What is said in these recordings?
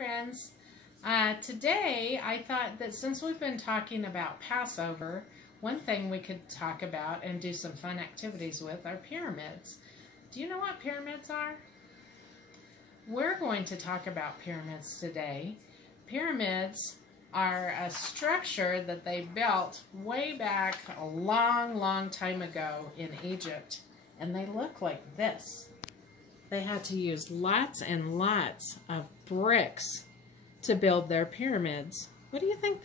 friends. Today I thought that since we've been talking about Passover, one thing we could talk about and do some fun activities with are pyramids. Do you know what pyramids are? We're going to talk about pyramids today. Pyramids are a structure that they built way back a long time ago in Egypt, and they look like this. They had to use lots and lots of bricks to build their pyramids. What do you think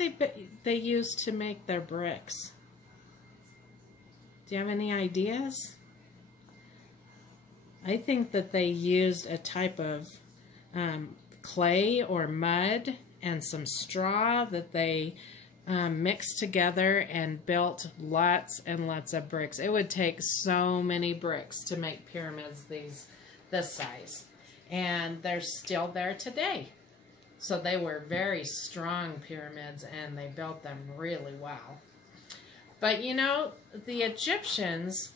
they used to make their bricks? Do you have any ideas? I think that they used a type of clay or mud and some straw that they mixed together and built lots and lots of bricks. It would take so many bricks to make pyramids this size, and they're still there today. So they were very strong pyramids, and they built them really well. But you know, the Egyptians,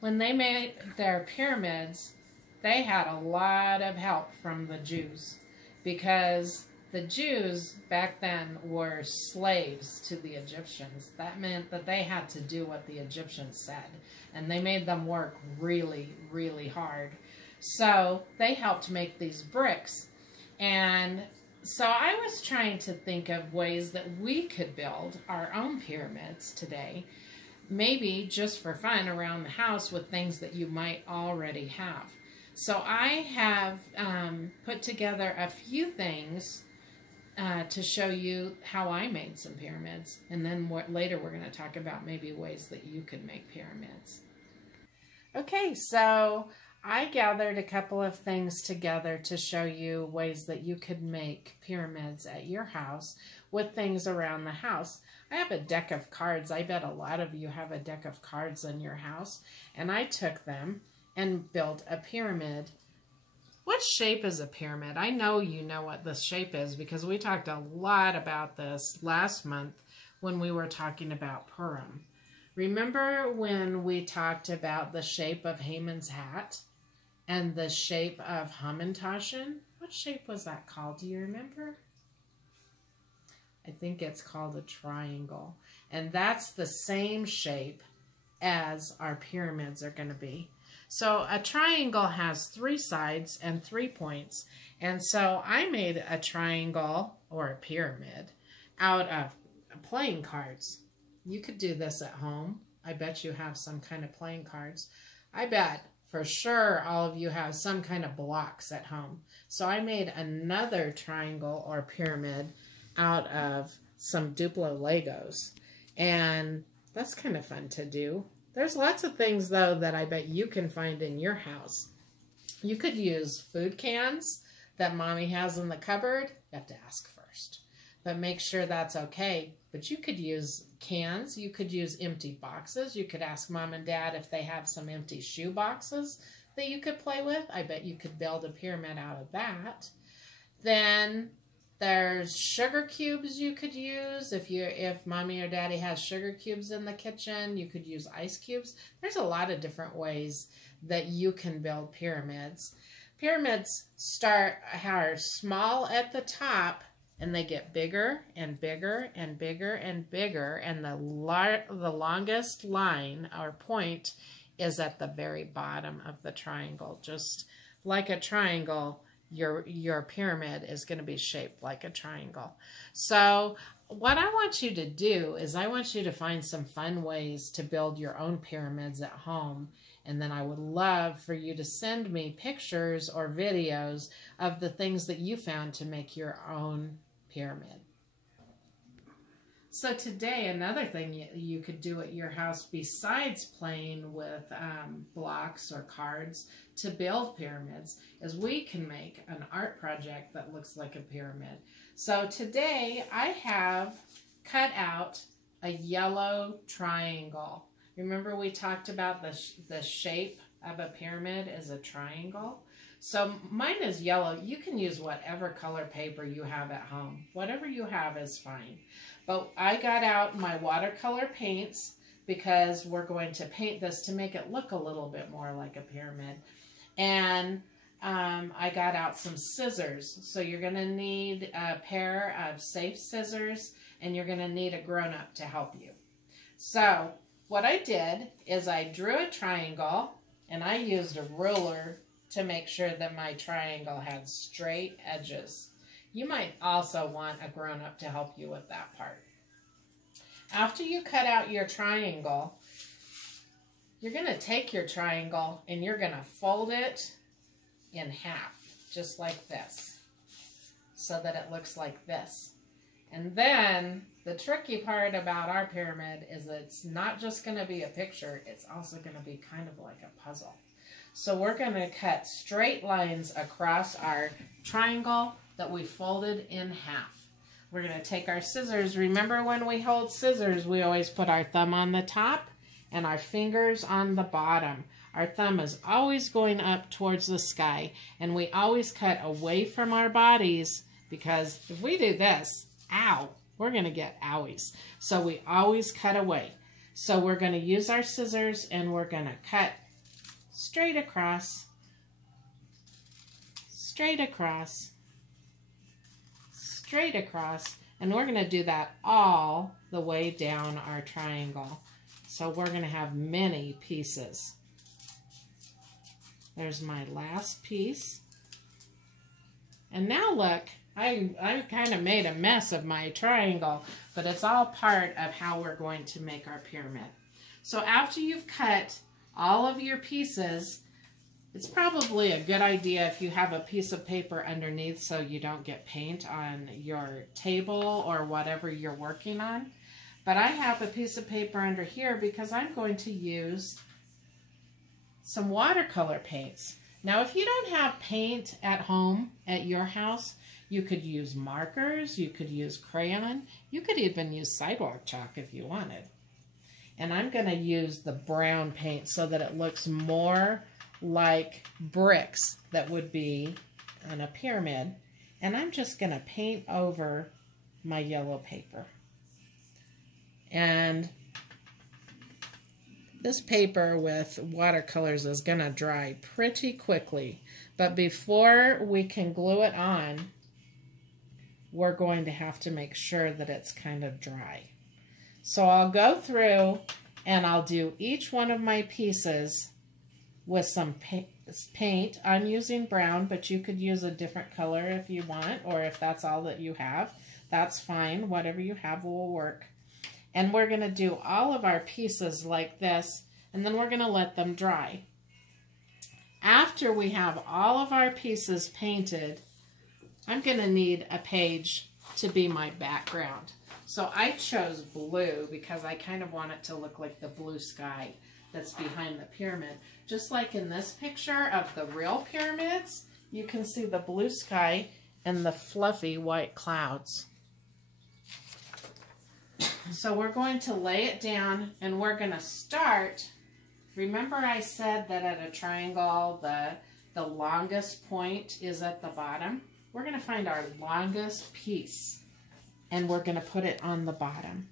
when they made their pyramids, they had a lot of help from the Jews, because the Jews back then were slaves to the Egyptians. That meant that they had to do what the Egyptians said, and they made them work really hard. So they helped make these bricks. And so I was trying to think of ways that we could build our own pyramids today, maybe just for fun around the house with things that you might already have. So I have put together a few things to show you how I made some pyramids, and then later we're going to talk about maybe ways that you could make pyramids. Okay, so I gathered a couple of things together to show you ways that you could make pyramids at your house with things around the house. I have a deck of cards. I bet a lot of you have a deck of cards in your house, and I took them and built a pyramid. What shape is a pyramid? I know you know what this shape is because we talked a lot about this last month when we were talking about Purim. Remember when we talked about the shape of Haman's hat and the shape of Hamantashen? What shape was that called? Do you remember? I think it's called a triangle. And that's the same shape as our pyramids are going to be. So a triangle has 3 sides and 3 points. And so I made a triangle or a pyramid out of playing cards. You could do this at home. I bet you have some kind of playing cards. I bet for sure all of you have some kind of blocks at home. So I made another triangle or pyramid out of some Duplo Legos. And that's kind of fun to do. There's lots of things, though, that I bet you can find in your house. You could use food cans that Mommy has in the cupboard. You have to ask first, but make sure that's okay. But you could use cans. You could use empty boxes. You could ask Mom and Dad if they have some empty shoe boxes that you could play with. I bet you could build a pyramid out of that. Then there's sugar cubes you could use. If Mommy or Daddy has sugar cubes in the kitchen, you could use ice cubes. There's a lot of different ways that you can build pyramids. Pyramids are small at the top, and they get bigger and bigger and bigger and bigger, and the longest line or point is at the very bottom of the triangle. Just like a triangle, your pyramid is going to be shaped like a triangle. So what I want you to do is I want you to find some fun ways to build your own pyramids at home. And then I would love for you to send me pictures or videos of the things that you found to make your own pyramid. So today, another thing you could do at your house besides playing with blocks or cards to build pyramids is we can make an art project that looks like a pyramid. So today I have cut out a yellow triangle. Remember we talked about the shape of a pyramid is a triangle? So mine is yellow. You can use whatever color paper you have at home. Whatever you have is fine. But I got out my watercolor paints because we're going to paint this to make it look a little bit more like a pyramid. And I got out some scissors. So you're going to need a pair of safe scissors, and you're going to need a grown-up to help you. So what I did is I drew a triangle, and I used a ruler to make sure that my triangle had straight edges. You might also want a grown-up to help you with that part. After you cut out your triangle, you're going to take your triangle and you're going to fold it in half, just like this, so that it looks like this. And then the tricky part about our pyramid is it's not just going to be a picture, it's also going to be kind of like a puzzle. So we're going to cut straight lines across our triangle that we folded in half. We're going to take our scissors. Remember, when we hold scissors, we always put our thumb on the top and our fingers on the bottom. Our thumb is always going up towards the sky, and we always cut away from our bodies, because if we do this, ow, we're going to get owies. So we always cut away. So we're going to use our scissors, and we're going to cut straight across, straight across, straight across, and we're going to do that all the way down our triangle. So we're going to have many pieces. There's my last piece. And now look, I kind of made a mess of my triangle, but it's all part of how we're going to make our pyramid. So after you've cut all of your pieces, it's probably a good idea if you have a piece of paper underneath so you don't get paint on your table or whatever you're working on. But I have a piece of paper under here because I'm going to use some watercolor paints. Now, if you don't have paint at home at your house, you could use markers, you could use crayon, you could even use sidewalk chalk if you wanted. And I'm going to use the brown paint so that it looks more like bricks that would be on a pyramid. And I'm just going to paint over my yellow paper. And this paper with watercolors is going to dry pretty quickly, but before we can glue it on, we're going to have to make sure that it's kind of dry. So I'll go through and I'll do each one of my pieces with some paint. I'm using brown, but you could use a different color if you want, or if that's all that you have, that's fine. Whatever you have will work. And we're going to do all of our pieces like this, and then we're going to let them dry. After we have all of our pieces painted, I'm going to need a page to be my background. So I chose blue because I kind of want it to look like the blue sky that's behind the pyramid. Just like in this picture of the real pyramids, you can see the blue sky and the fluffy white clouds. So we're going to lay it down, and we're going to start. Remember I said that at a triangle, the longest point is at the bottom? We're going to find our longest piece, and we're going to put it on the bottom.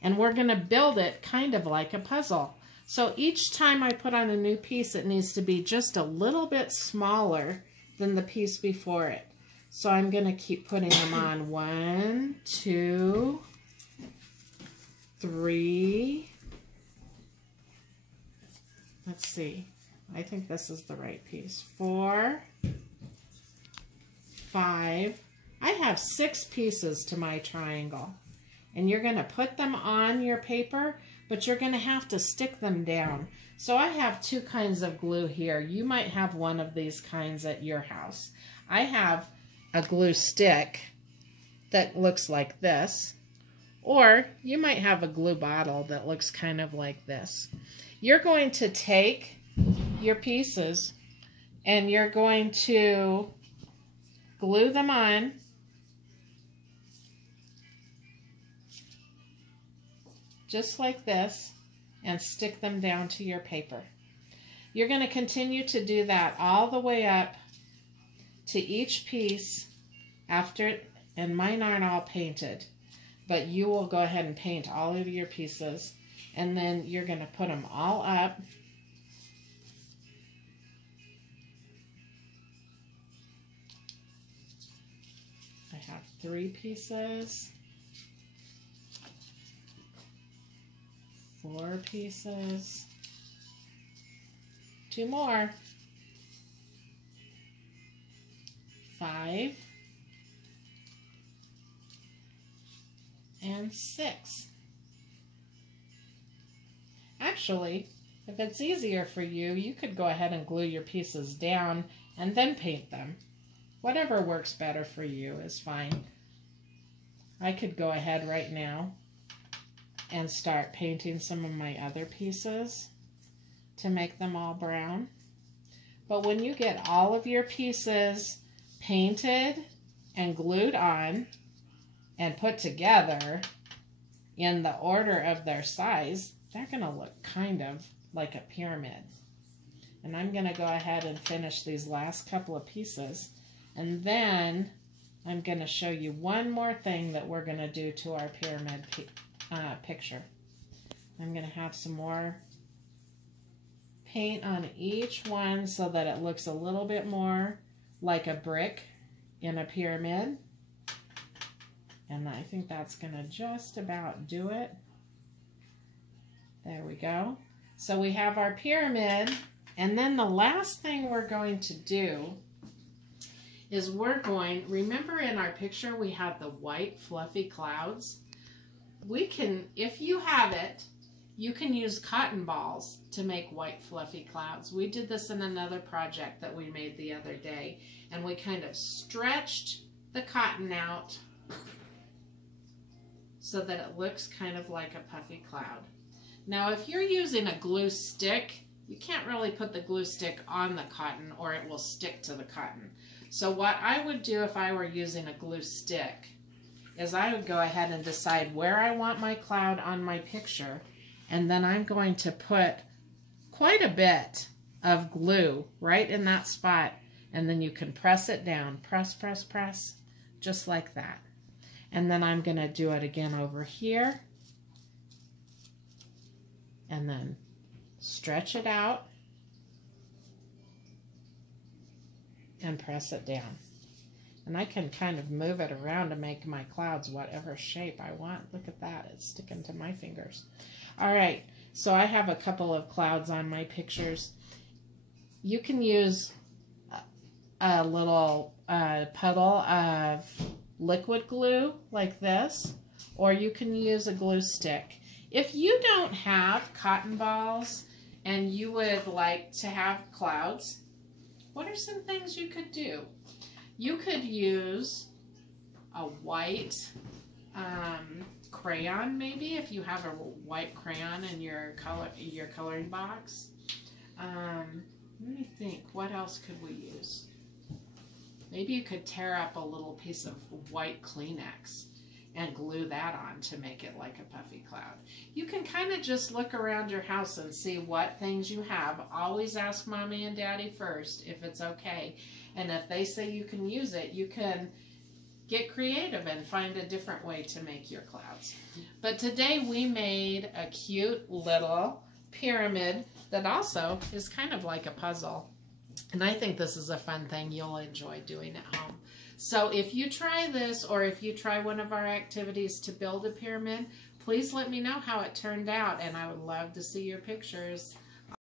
And we're going to build it kind of like a puzzle. So each time I put on a new piece, it needs to be just a little bit smaller than the piece before it. So I'm going to keep putting them on. 1, 2, 3, let's see, I think this is the right piece, 4, 5, I have 6 pieces to my triangle, and you're going to put them on your paper, but you're going to have to stick them down. So I have 2 kinds of glue here. You might have one of these kinds at your house. I have a glue stick that looks like this, or you might have a glue bottle that looks kind of like this. You're going to take your pieces and you're going to glue them on just like this and stick them down to your paper. You're going to continue to do that all the way up to each piece after, and mine aren't all painted, but you will go ahead and paint all of your pieces, and then you're going to put them all up. have 3 pieces, 4 pieces, 2 more, 5, and 6. Actually, if it's easier for you, you could go ahead and glue your pieces down and then paint them. Whatever works better for you is fine. I could go ahead right now and start painting some of my other pieces to make them all brown. But when you get all of your pieces painted and glued on and put together in the order of their size, they're going to look kind of like a pyramid. And I'm going to go ahead and finish these last couple of pieces. And then I'm going to show you one more thing that we're going to do to our pyramid picture. I'm going to have some more paint on each one so that it looks a little bit more like a brick in a pyramid. And I think that's going to just about do it. There we go. So we have our pyramid, and then the last thing we're going to do is remember in our picture we have the white fluffy clouds? We can, if you have it, you can use cotton balls to make white fluffy clouds. We did this in another project that we made the other day, and we kind of stretched the cotton out so that it looks kind of like a puffy cloud. Now, if you're using a glue stick, you can't really put the glue stick on the cotton or it will stick to the cotton. So what I would do if I were using a glue stick is I would go ahead and decide where I want my cloud on my picture, and then I'm going to put quite a bit of glue right in that spot, and then you can press it down. Press, press, press, just like that. And then I'm going to do it again over here. And then stretch it out and press it down. And I can kind of move it around to make my clouds whatever shape I want. Look at that, it's sticking to my fingers. All right, so I have a couple of clouds on my pictures. You can use a little puddle of liquid glue like this, or you can use a glue stick. If you don't have cotton balls and you would like to have clouds, what are some things you could do? You could use a white crayon, maybe, if you have a white crayon in your coloring box. Let me think, what else could we use? Maybe you could tear up a little piece of white Kleenex and glue that on to make it like a puffy cloud. You can kind of just look around your house and see what things you have. Always ask Mommy and Daddy first if it's okay. And if they say you can use it, you can get creative and find a different way to make your clouds. But today we made a cute little pyramid that also is kind of like a puzzle. And I think this is a fun thing you'll enjoy doing at home. So if you try this, or if you try one of our activities to build a pyramid, please let me know how it turned out, and I would love to see your pictures.